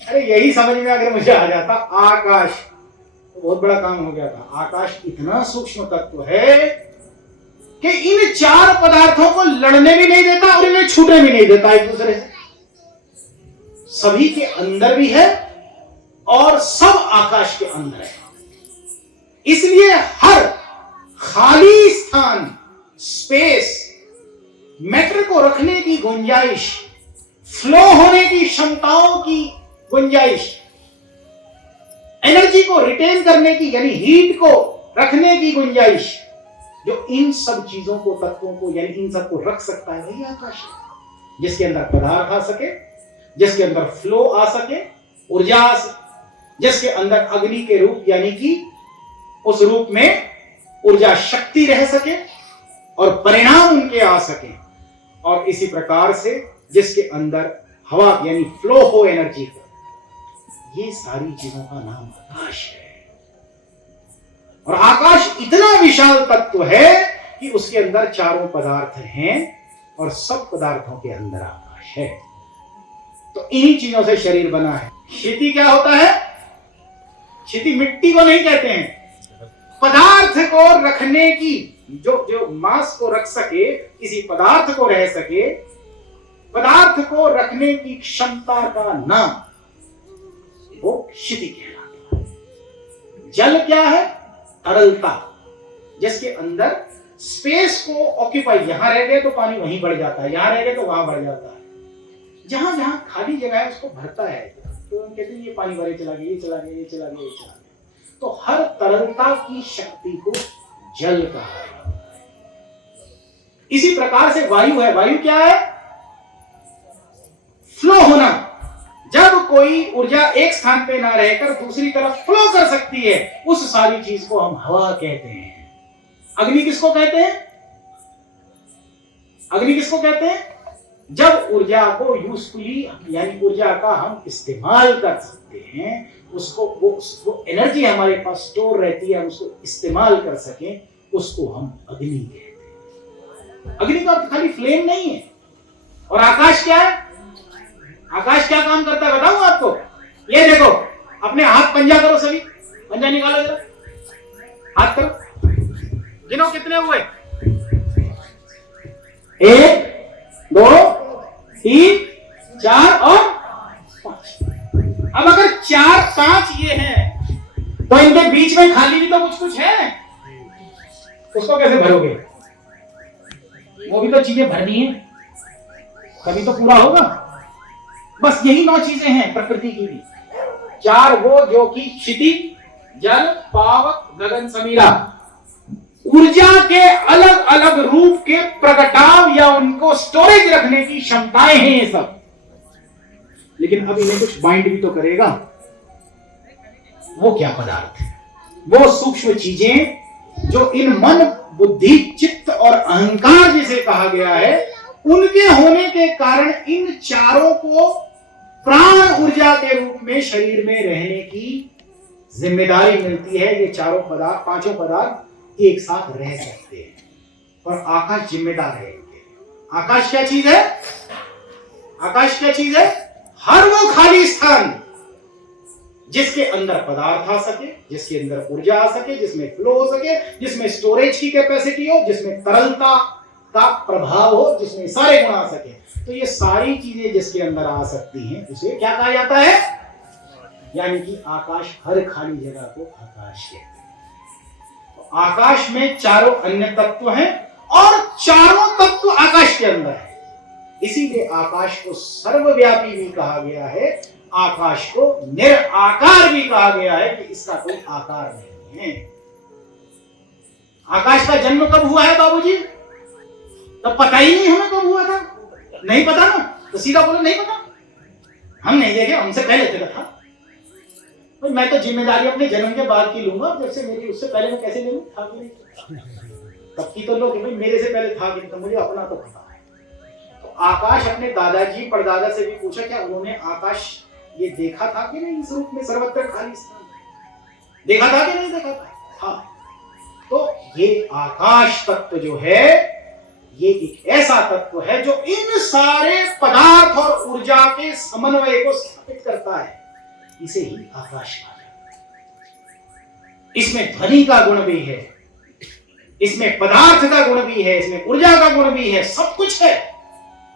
अरे यही समझ में अगर मुझे आ जाता आकाश, तो बहुत बड़ा काम हो गया था। आकाश इतना सूक्ष्म तत्व है कि इन 4 पदार्थों को लड़ने भी नहीं देता और इन्हें छूटने भी नहीं देता एक दूसरे से। सभी के अंदर भी है और सब आकाश के अंदर है। इसलिए हर खाली स्थान, स्पेस, मैटर को रखने की गुंजाइश, फ्लो होने की क्षमताओं की गुंजाइश, एनर्जी को रिटेन करने की यानी हीट को रखने की गुंजाइश, जो इन सब चीजों को, तत्वों को यानी इन सब को रख सकता है, वही आकाश है। जिसके अंदर पदार्थ आ सके, जिसके अंदर फ्लो आ सके, ऊर्जा आ सके, जिसके अंदर अग्नि के रूप यानी कि उस रूप में ऊर्जा शक्ति रह सके और परिणाम उनके आ सके। और इसी प्रकार से जिसके अंदर हवा यानी फ्लो हो एनर्जी का। ये सारी चीजों का नाम आकाश है। और आकाश इतना विशाल तत्व है कि उसके अंदर 4 पदार्थ हैं और सब पदार्थों के अंदर आकाश है। तो इन्हीं चीजों से शरीर बना है। क्षिति क्या होता है? क्षिति मिट्टी को नहीं कहते हैं, पदार्थ को रखने की, जो मास को रख सके, किसी पदार्थ को रह सके, पदार्थ को रखने की क्षमता का नाम वो क्षिति कहलाता है। जल क्या है? तरलता, जिसके अंदर स्पेस को ऑक्यूपाई, यहां रह गए तो पानी वहीं बढ़ जाता है, यहां रह गए तो वहां बढ़ जाता है, जहां जहां खाली जगह है उसको भरता है। तो हम कहते हैं ये पानी भरे चला गया, ये चला गया, ये चला गया, ये चला गया। तो हर तरलता की शक्ति को जल कहा है। इसी प्रकार से वायु है। वायु क्या है? फ्लो होना। जब कोई ऊर्जा एक स्थान पे ना रहकर दूसरी तरफ फ्लो कर सकती है, उस सारी चीज को हम हवा कहते हैं। अग्नि किसको कहते हैं? अग्नि किसको कहते हैं? जब ऊर्जा को यूजफुली, यानी ऊर्जा का हम इस्तेमाल कर सकते हैं, उसको वो एनर्जी हमारे पास स्टोर रहती है, हम उसको इस्तेमाल कर सकें, उसको हम अग्नि कहते हैं। अग्नि का अर्थ खाली फ्लेम नहीं है। और आकाश क्या है? आकाश क्या काम करता है बताऊं आपको? ये देखो, अपने हाथ पंजा करो, सभी पंजा निकालो जरा, हाथ करो, गिनो कितने हुए? 1 2 3 4 और 5। अब अगर 4 5 ये हैं, तो इनके बीच में खाली भी तो कुछ कुछ है, उसको कैसे भरोगे? वो भी तो चीजें भरनी है, तभी तो पूरा होगा। बस यही 9 चीजें हैं प्रकृति की भी। 4 वो जो कि क्षिति, जल, पावक, गगन, समीरा, ऊर्जा के अलग अलग रूप के प्रगटाव या उनको स्टोरेज रखने की क्षमताएं हैं ये सब। लेकिन अब इन्हें कुछ बाइंड भी तो करेगा। वो क्या पदार्थ है? वो सूक्ष्म चीजें जो इन मन, बुद्धि, चित्त और अहंकार जिसे कहा गया है, उनके होने के कारण इन चारों को प्राण ऊर्जा के रूप में शरीर में रहने की जिम्मेदारी मिलती है। ये चारों पदार्थ, 5 पदार्थ एक साथ रह सकते हैं और आकाश जिम्मेदार है इनके। आकाश क्या चीज है? आकाश क्या चीज है? हर वो खाली स्थान जिसके अंदर पदार्थ आ सके, जिसके अंदर ऊर्जा आ सके, जिसमें फ्लो हो सके, जिसमें स्टोरेज की कैपेसिटी हो, जिसमें तरलता का प्रभाव हो, जिसमें सारे गुण आ सके। तो ये सारी चीजें जिसके अंदर आ सकती हैं, उसे क्या कहा जाता है? यानी कि आकाश, हर खाली जगह को आकाश कहते हैं। आकाश में चारों अन्य तत्व हैं और चारों तत्व आकाश के अंदर है। इसीलिए आकाश को सर्वव्यापी भी कहा गया है, आकाश को निराकार भी कहा गया है कि इसका कोई आकार नहीं है। आकाश का जन्म कब हुआ है बाबूजी? तब पता ही नहीं हमें कब हुआ था। नहीं पता ना, तो सीधा बोलो नहीं पता, हम नहीं देखे, हमसे पहले चला था। मैं तो जिम्मेदारी अपने जन्म के बाद की लूंगा, जब से मेरी, उससे पहले मैं कैसे लूं? था कि नहीं? तब की तो लोग, भाई मेरे से पहले था कि नहीं, तो मुझे अपना तो पता है। तो आकाश, अपने दादाजी परदादा से भी पूछा, क्या उन्होंने आकाश ये देखा था कि नहीं? इस रूप में सर्वत्र खाली स्थान देखा था कि नहीं देखा था? तो ये आकाश तत्व जो है, ये एक ऐसा तत्व है जो इन सारे पदार्थ और ऊर्जा के समन्वय को स्थापित करता है। इसे ही आकाश कहा जाता है। इसमें ध्वनि का गुण भी है, इसमें पदार्थ का गुण भी है, इसमें ऊर्जा का गुण भी है, सब कुछ है।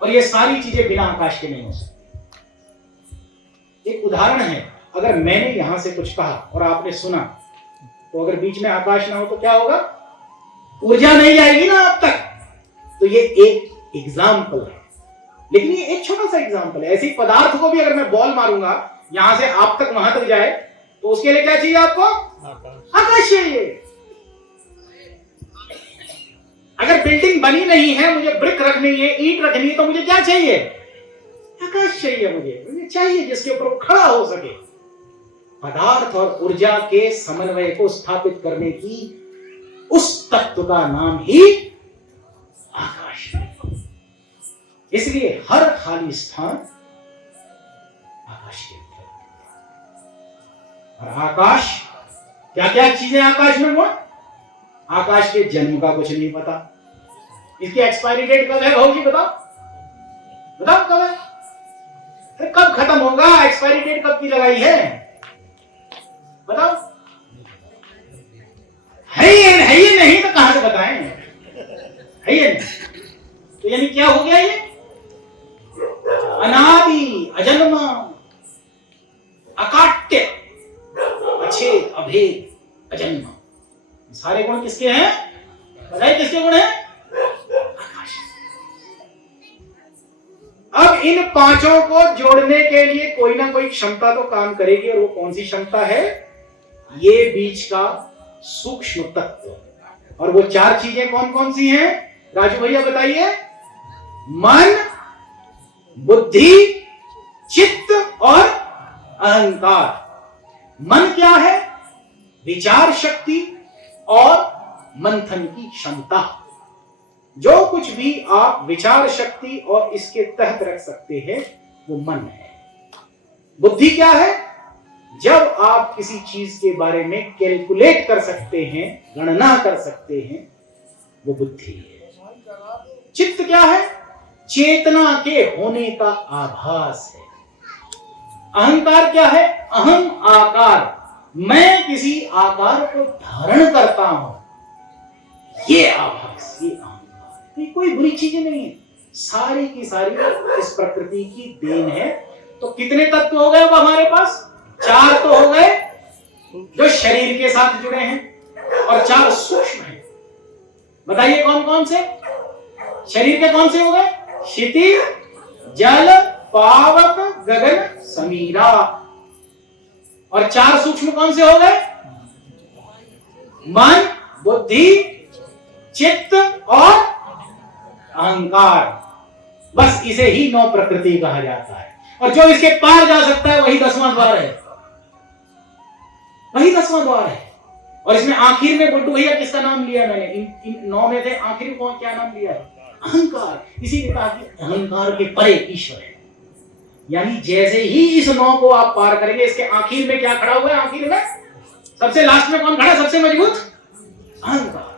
और ये सारी चीजें बिना आकाश के नहीं हो सकती। एक उदाहरण है, अगर मैंने यहां से कुछ कहा और आपने सुना, तो अगर बीच में आकाश ना हो तो क्या होगा? ऊर्जा नहीं जाएगी ना अब तक। तो ये एक एग्जाम्पल है, लेकिन ये एक छोटा सा एग्जाम्पल है। ऐसे ही पदार्थ को भी अगर मैं बॉल मारूंगा यहां से आप तक, वहां तक जाए, तो उसके लिए क्या चाहिए आपको? आकाश चाहिए। अगर बिल्डिंग बनी नहीं है, मुझे ब्रिक रखनी है, ईंट रखनी है, तो मुझे क्या चाहिए? आकाश चाहिए। मुझे चाहिए जिसके ऊपर वो खड़ा हो सके। पदार्थ और ऊर्जा के समन्वय को स्थापित करने की उस तत्व का नाम ही आकाश है। इसलिए हर खाली स्थान आकाश के अंदर। और आकाश, क्या क्या चीजें आकाश में? वो आकाश के जन्म का कुछ नहीं पता। इसकी एक्सपायरी डेट कब है भाऊ जी? बताओ बताओ कब है? अरे कब खत्म होगा? एक्सपायरी डेट कब की लगाई है? बताओ। है ये नहीं तो कहां से बताएं? है ये नहीं तो यानी क्या हो गया? ये अनादि, अजन्म, अकाट्य, अछेद, अभेद, अजन्म। सारे गुण किसके हैं? बताइए किसके गुण है? आकाश। अब इन पांचों को जोड़ने के लिए कोई ना कोई क्षमता तो काम करेगी, और वो कौन सी क्षमता है? ये बीच का सूक्ष्म तत्व। और वो चार चीजें कौन कौन सी हैं? राजू भैया बताइए। मन, बुद्धि, चित्त और अहंकार। मन क्या है? विचार शक्ति और मंथन की क्षमता। जो कुछ भी आप विचार शक्ति और इसके तहत रख सकते हैं वो मन है। बुद्धि क्या है? जब आप किसी चीज के बारे में कैलकुलेट कर सकते हैं, गणना कर सकते हैं, वो बुद्धि है। चित्त क्या है? चेतना के होने का आभास है। अहंकार क्या है? अहम आकार, मैं किसी आकार को धारण करता हूं, ये आभास, ये अहंकार। ये कोई बुरी चीजें नहीं है, सारी की सारी इस प्रकृति की देन है। तो कितने तत्व हो गए अब हमारे पास? चार तो हो गए जो शरीर के साथ जुड़े हैं, और चार सूक्ष्म हैं। बताइए कौन कौन से? शरीर के कौन से हो गए? क्षितिज, जल, पावक, गगन, समीरा। और चार सूक्ष्म कौन से हो गए? मन, बुद्धि, चित्त और अहंकार। बस इसे ही नौ प्रकृति कहा जाता है। और जो इसके पार जा सकता है वही 10वां द्वार है, वही 10वां द्वार है। और इसमें आखिर में बुड्ढू भैया किसका नाम लिया मैंने? इन नौ में से आखिर में क्या नाम लिया है? अहंकार। इसीलिए कहा कि अहंकार के परे ईश्वर है। यानी जैसे ही इस नौ को आप पार करेंगे, इसके आखिर में क्या खड़ा हुआ है? आखिर में सबसे लास्ट में कौन खड़ा? सबसे मजबूत अहंकार।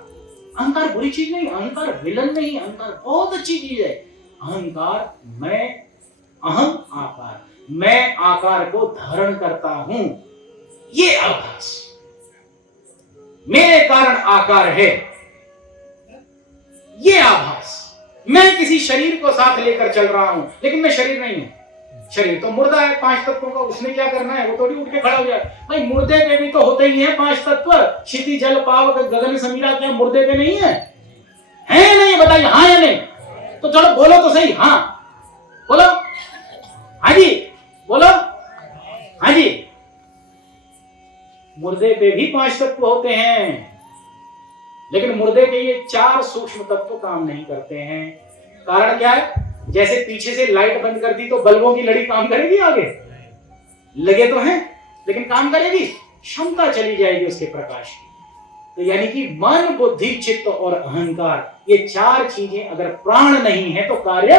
अहंकार बुरी चीज नहीं, अहंकार विलन नहीं, अहंकार बहुत अच्छी चीज है। अहंकार मैं, अहम आकार, मैं आकार को धारण करता हूं, ये आभास, मेरे कारण आकार है, ये आभास। मैं किसी शरीर को साथ लेकर चल रहा हूं, लेकिन मैं शरीर नहीं हूं। शरीर तो मुर्दा है 5 तत्वों का, उसने क्या करना है? वो थोड़ी उठ के खड़ा हो जाए। भाई मुर्दे पे भी तो होते ही हैं 5 तत्व। क्षिति, जल, पावक, गगन, समीरा क्या मुर्दे पे नहीं है? है नहीं? बताइए हाँ या नहीं? तो चलो बोलो तो सही। हाँ बोलो। हाँ जी बोलो। हाँ जी। मुर्दे पे भी 5 तत्व होते हैं, लेकिन मुर्दे के ये 4 सूक्ष्म तत्व काम नहीं करते हैं। कारण क्या है? जैसे पीछे से लाइट बंद कर दी तो बल्बों की लड़ी काम करेगी? आगे लगे तो हैं, लेकिन काम करेगी? क्षमता चली जाएगी उसके प्रकाश की। तो यानी कि मन, बुद्धि, चित्त और अहंकार, ये 4 चीजें अगर प्राण नहीं है तो कार्य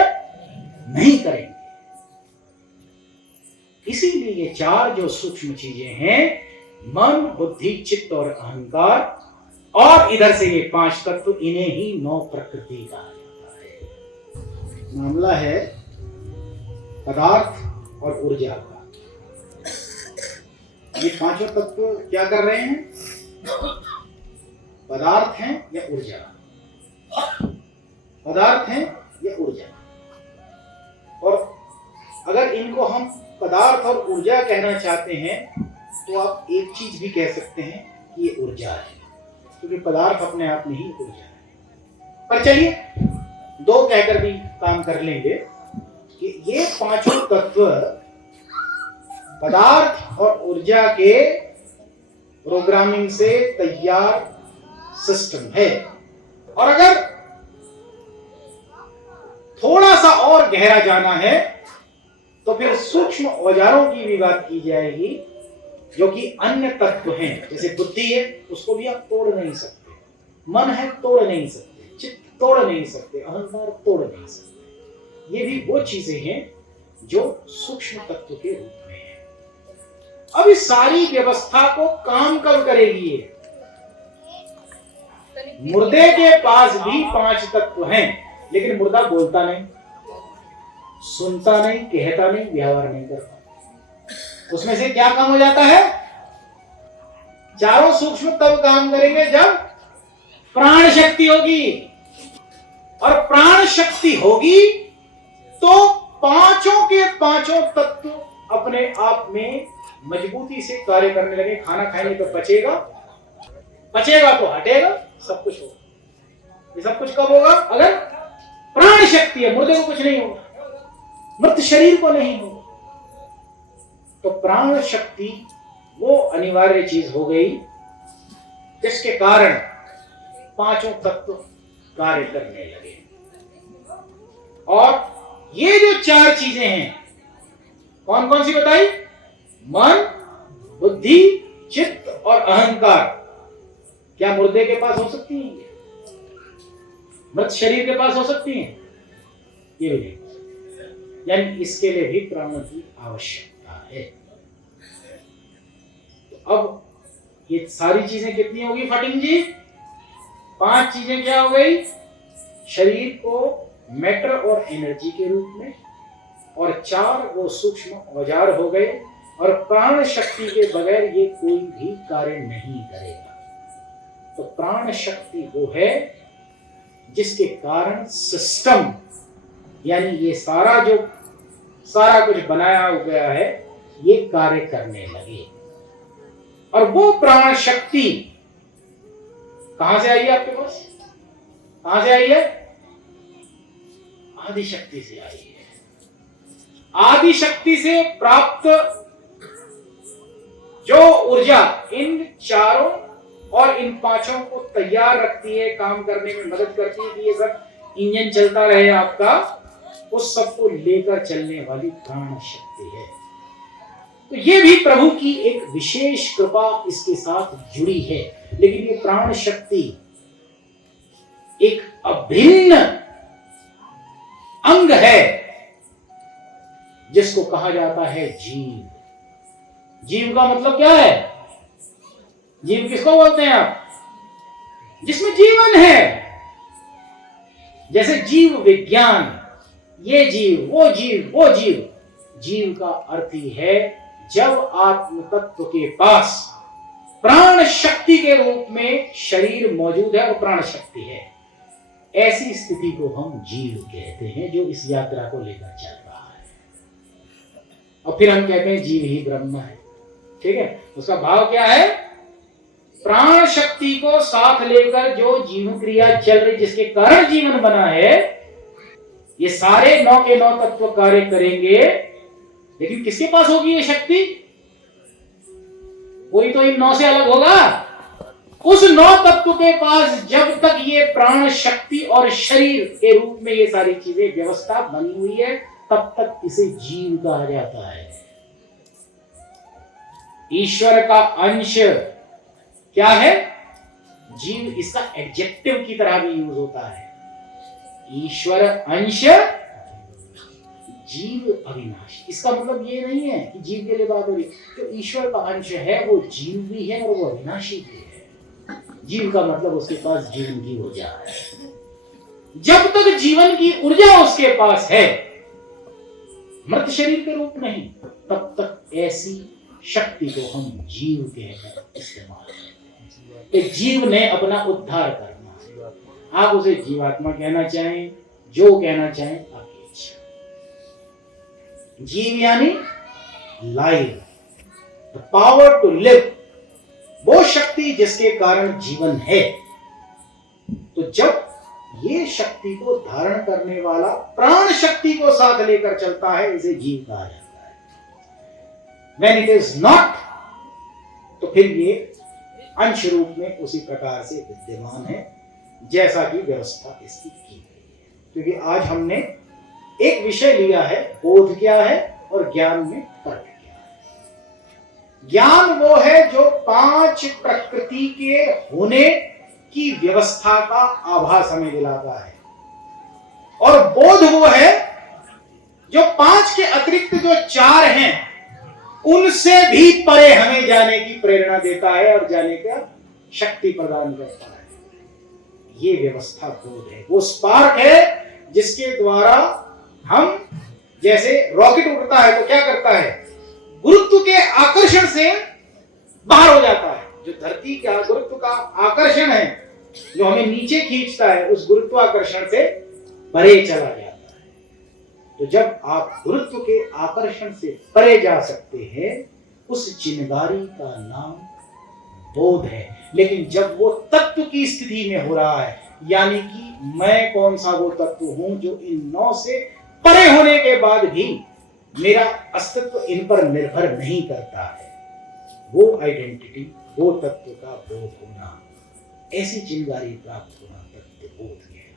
नहीं करेंगे। इसीलिए ये 4 जो सूक्ष्म चीजें हैं, मन, बुद्धि, चित्त और अहंकार, और इधर से ये 5 तत्व, इन्हें ही 9 प्रकृति कहा जाता है। मामला है पदार्थ और ऊर्जा का। ये 5 तत्व क्या कर रहे हैं? पदार्थ हैं या ऊर्जा? पदार्थ हैं या ऊर्जा? और अगर इनको हम पदार्थ और ऊर्जा कहना चाहते हैं तो आप एक चीज भी कह सकते हैं कि ये ऊर्जा है, क्योंकि पदार्थ अपने आप में ही ऊर्जा है। पर चलिए 2 कहकर भी काम कर लेंगे कि ये 5 तत्व पदार्थ और ऊर्जा के प्रोग्रामिंग से तैयार सिस्टम है। और अगर थोड़ा सा और गहरा जाना है तो फिर सूक्ष्म औजारों की भी बात की जाएगी, जो कि अन्य तत्व हैं। जैसे बुद्धि है, उसको भी आप तोड़ नहीं सकते, मन है तोड़ नहीं सकते, चित्त तोड़ नहीं सकते, अहंकार तोड़ नहीं सकते। ये भी वो चीजें हैं जो सूक्ष्म तत्व के रूप में है। अब इस सारी व्यवस्था को काम कब करेगी? ये मुर्दे के पास भी 5 तत्व हैं, लेकिन मुर्दा बोलता नहीं, सुनता नहीं, कहता नहीं, व्यवहार नहीं करता। उसमें से क्या काम हो जाता है? 4 सूक्ष्म तब काम करेंगे जब प्राण शक्ति होगी, और प्राण शक्ति होगी तो 5 के 5 तत्व अपने आप में मजबूती से कार्य करने लगे। खाना खाएंगे तो पचेगा, पचेगा तो हटेगा, सब कुछ होगा। ये सब कुछ कब होगा? अगर प्राण शक्ति है। मुर्दे को कुछ नहीं होगा, मृत शरीर को नहीं होगा। तो प्राण शक्ति वो अनिवार्य चीज हो गई जिसके कारण पांचों तत्व कार्य करने लगे। और ये जो चार चीजें हैं, कौन कौन सी बताई? मन, बुद्धि, चित्त और अहंकार। क्या मुर्दे के पास हो सकती हैं? मृत शरीर के पास हो सकती हैं? ये भी नहीं। यानी इसके लिए भी प्राणों की आवश्यकता है। तो अब ये सारी चीजें कितनी होगी फटिंग जी? 5 चीजें क्या हो गई? शरीर को मैटर और एनर्जी के रूप में, और 4 वो सूक्ष्म औजार हो गए। और प्राण शक्ति के बगैर ये कोई भी कार्य नहीं करेगा। तो प्राण शक्ति वो है जिसके कारण सिस्टम, यानी ये सारा कुछ बनाया गया है, ये कार्य करने लगे। और वो प्राण शक्ति कहां से आई है आपके पास? कहां से आई है? आदि शक्ति से आई है। आदि शक्ति से प्राप्त जो ऊर्जा इन चारों और इन 5 को तैयार रखती है, काम करने में मदद करती है कि ये सब इंजन चलता रहे आपका, उस सबको लेकर चलने वाली प्राण शक्ति है। तो ये भी प्रभु की एक विशेष कृपा इसके साथ जुड़ी है। लेकिन ये प्राण शक्ति एक अभिन्न अंग है जिसको कहा जाता है जीव। जीव का मतलब क्या है? जीव किसको बोलते हैं आप? जिसमें जीवन है। जैसे जीव विज्ञान, ये जीव, वो जीव, वो जीव। जीव का अर्थ ही है जब आत्म तत्व के पास प्राण शक्ति के रूप में शरीर मौजूद है और प्राण शक्ति है, ऐसी स्थिति को हम जीव कहते हैं जो इस यात्रा को लेकर चल रहा है। और फिर हम कहते हैं जीव ही ब्रह्म है। ठीक है, उसका भाव क्या है? प्राण शक्ति को साथ लेकर जो जीवन क्रिया चल रही, जिसके कारण जीवन बना है, ये सारे 9 के 9 तत्व कार्य करेंगे। लेकिन किसके पास होगी ये शक्ति? कोई तो इन 9 से अलग होगा। उस 9 तत्व के पास जब तक ये प्राण शक्ति और शरीर के रूप में ये सारी चीजें व्यवस्था बनी हुई है, तब तक इसे जीव कहा जाता है। ईश्वर का अंश क्या है? जीव। इसका एडजेक्टिव की तरह भी यूज होता है। ईश्वर अंश, जीव अविनाशी। इसका मतलब ये नहीं है कि जीव के लिए बात हो रही। जो ईश्वर का अंश है वो जीव भी है और वो अविनाशी भी है। जीव का मतलब उसके पास जीवन की ऊर्जा है। जब तक जीवन की ऊर्जा उसके पास है, मृत शरीर के रूप नहीं, तब तक ऐसी शक्ति को हम जीव कहकर इस्तेमाल करते हैं। जीव ने अपना उद्धार करना है। आप उसे जीवात्मा कहना चाहें, जो कहना चाहें, आपकी इच्छा। जीव यानी life, the power to live, वो शक्ति जिसके कारण जीवन है। तो जब ये शक्ति को धारण करने वाला प्राण शक्ति को साथ लेकर चलता है, इसे जीव कहा जाता है। When it is not, तो फिर ये अंश रूप में उसी प्रकार से विद्यमान है जैसा कि व्यवस्था इसकी की गई है। क्योंकि आज हमने एक विषय लिया है, बोध क्या है और ज्ञान में फर्क क्या है। ज्ञान वो है जो 5 प्रकृति के होने की व्यवस्था का आभास हमें दिलाता है, और बोध वो है जो 5 के अतिरिक्त जो 4 हैं उनसे भी परे हमें जाने की प्रेरणा देता है और जाने का शक्ति प्रदान करता है। ये व्यवस्था बोध है, वो स्पार्क है जिसके द्वारा हम, जैसे रॉकेट उड़ता है तो क्या करता है? गुरुत्व के आकर्षण से बाहर हो जाता है। जो धरती का गुरुत्व का आकर्षण है जो हमें नीचे खींचता है, उस गुरुत्वाकर्षण से परे चला जाता है। तो जब आप गुरुत्व के आकर्षण से परे जा सकते हैं, उस चिंगारी का नाम बोध है। लेकिन जब वो तत्व की स्थिति में हो रहा है, यानी कि मैं कौन सा वो तत्व हूं जो इन 9 से परे होने के बाद भी मेरा अस्तित्व इन पर निर्भर नहीं करता है। वो आइडेंटिटी, वो तत्व का बोध होना, ऐसी चिंगारी प्राप्त होना तत्व बोध है।